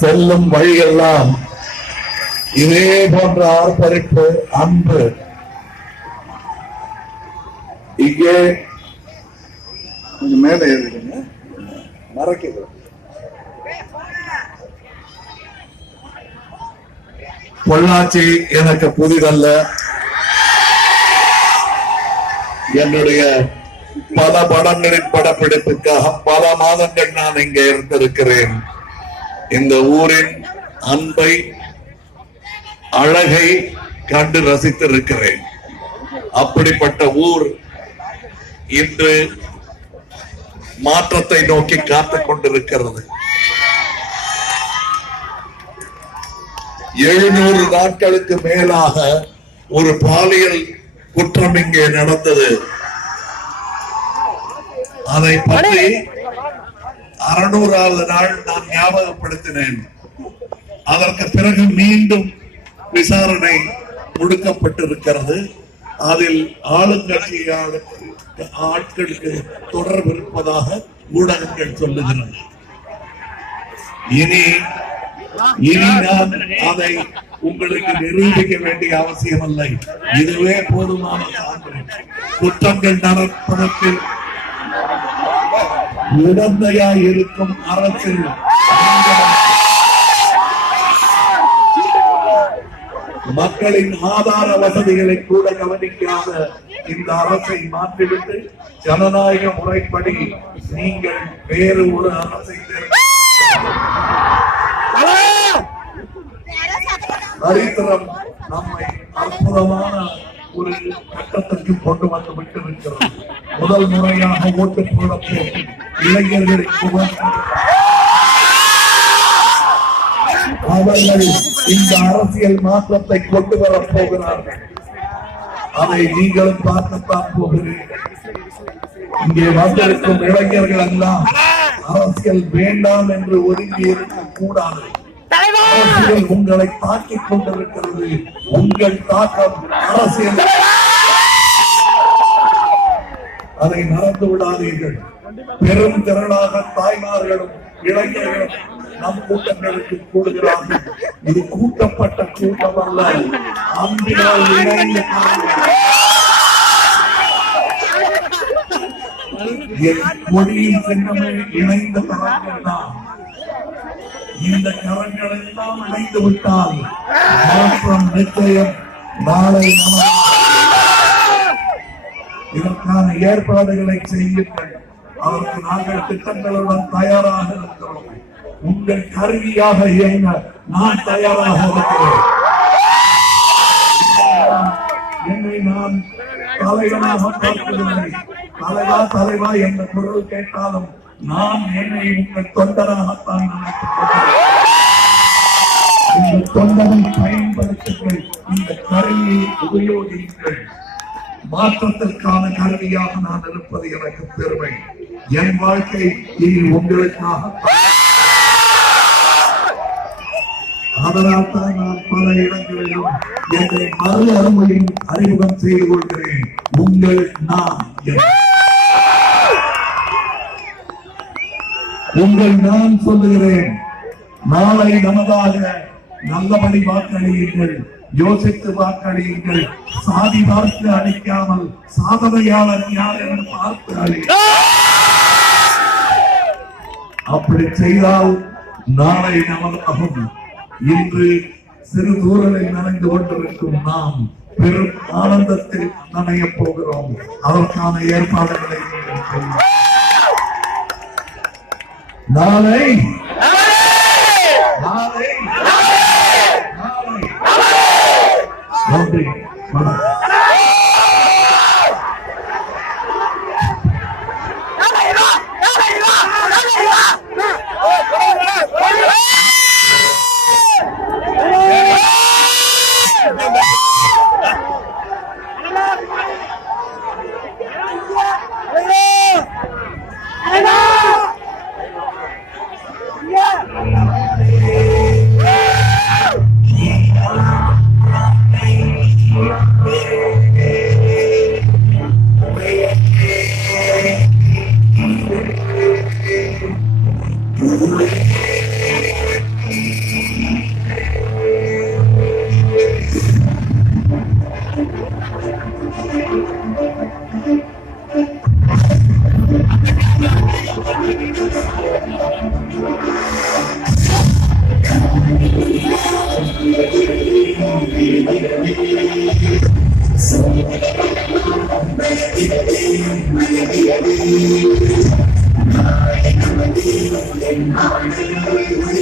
செல்லும் வழியெல்லாம் இதே போன்ற ஆர்ப்பரிப்பு அன்பு. இங்கே கொஞ்சம் மேலே ஏறிடுங்க. பொள்ளாச்சி எனக்கு புதிதல்ல. என்னுடைய பல படங்களின் படப்பிடிப்புக்காக பல மாதங்கள் நான் இங்கே இருந்திருக்கிறேன். இந்த ஊரின் அன்பை அழகை கண்டு ரசித்திருக்கிறேன். அப்படிப்பட்ட ஊர் இன்று மாற்றத்தை நோக்கி காத்துக் கொண்டிருக்கிறது. எழுநூறு நாட்களுக்கு மேலாக ஒரு பாலியல் குற்றம் இங்கே நடந்தது. அதை பற்றி அறுநூறாவது நாள் நான் ஞாபகப்படுத்தினேன். அதற்கு பிறகு மீண்டும் விசாரணை முடுக்கப்பட்டிருக்கிறது அதில் ஆளுங்கட்சியாளருக்கு ஆட்களுக்கு தொடர்பு இருப்பதாக ஊடகங்கள் சொல்லுகிறது இனி இனி நான் அதை உங்களுக்கு நிரூபிக்க வேண்டிய அவசியம் இல்லை இதுவே போதுமான சான்று குற்றங்கள் நடப்பதற்கு உடந்தையாய் இருக்கும் அரசில். மக்களின் ஆதார வசதிகளை கூட கவனிக்காத இந்த அரசை மாற்றிவிட்டு ஜனநாயக முறைப்படி நீங்கள் வேறு ஒரு அரசை தரித்திரம் நம்மை அற்புதமான ஒரு கட்டத்திற்கு கொண்டு வந்து விட்டிருக்கிறது. முதல் முறையாக ஓட்டு போட இளைஞர்கள் அவர்கள் இந்த அரசியல் மாற்றத்தை கொண்டு வரப் போகிறார்கள். அதை நீங்களும் பார்க்கத்தான் போகிறீர்கள். இங்கே வந்திருக்கும் இளைஞர்கள் எல்லாம் அரசியல் வேண்டாம் என்று ஒதுங்கி இருக்க கூடாது. அரசியல் உங்களை தாக்கிக் கொண்டிருக்கிறது. உங்கள் தாக்கம் அரசியல். அதை மறந்து விடாதீர்கள். பெரும் திரளாக தாய்மார்களும் இளைஞர்களும் நம் கூட்டங்களுக்கு கூடுகிறார்கள். இது கூட்டப்பட்ட கூட்டம் அல்ல அன்பினால் இணைந்த காரணம். என் மொழியின் சின்னமே இணைந்த கரங்கள் தான். இந்த கரங்கள் எல்லாம் இணைந்து விட்டால் மாற்றம் நிச்சயம் நாளை நமது இதற்கான ஏற்பாடுகளை செய்யுங்கள். அதற்கு நாங்கள் திட்டங்களுடன் தயாராக இருக்கிறோம். உங்கள் கருவியாக இயங்க நான் தயாராக இருக்கிறேன். என்னை நான் தலைவனாக பார்க்கவில்லை. தலைவா தலைவா என்ற குரல் கேட்டாலும் நான் என்னை உங்கள் தொண்டராகத்தான் நினைத்துக் இந்த தொண்டரை பயன்படுத்துங்கள். இந்த கருவியை உபயோகியுங்கள். மாற்றத்திற்கான கருவியாக நான் இருப்பது எனக்கு பெருமை. என் வாழ்க்கை இனி உங்களுக்காக. அதனால் தான் நான் பல இடங்களிலும் என்னை மறு அருமையும் அறிமுகம் செய்து கொள்கிறேன். உங்கள் நான் உங்கள் நான் சொல்லுகிறேன். நாளை நமதாக நல்லபடி வாக்களியுங்கள். யோசித்து வாக்களியுங்கள். சாதி பார்த்து அழிக்காமல் சாதனையாளர் யார் என்று பார்த்து அழிக்க அப்படி செய்தால் நாளை நமதாகும் இன்று சிறு தூரலில் நனைந்து கொண்டிருக்கும் நாம் பெரும் ஆனந்தத்தில் நனைய போகிறோம். அதற்கான ஏற்பாடுகளை நாளை நாளை நாளை நன்றி Thank you.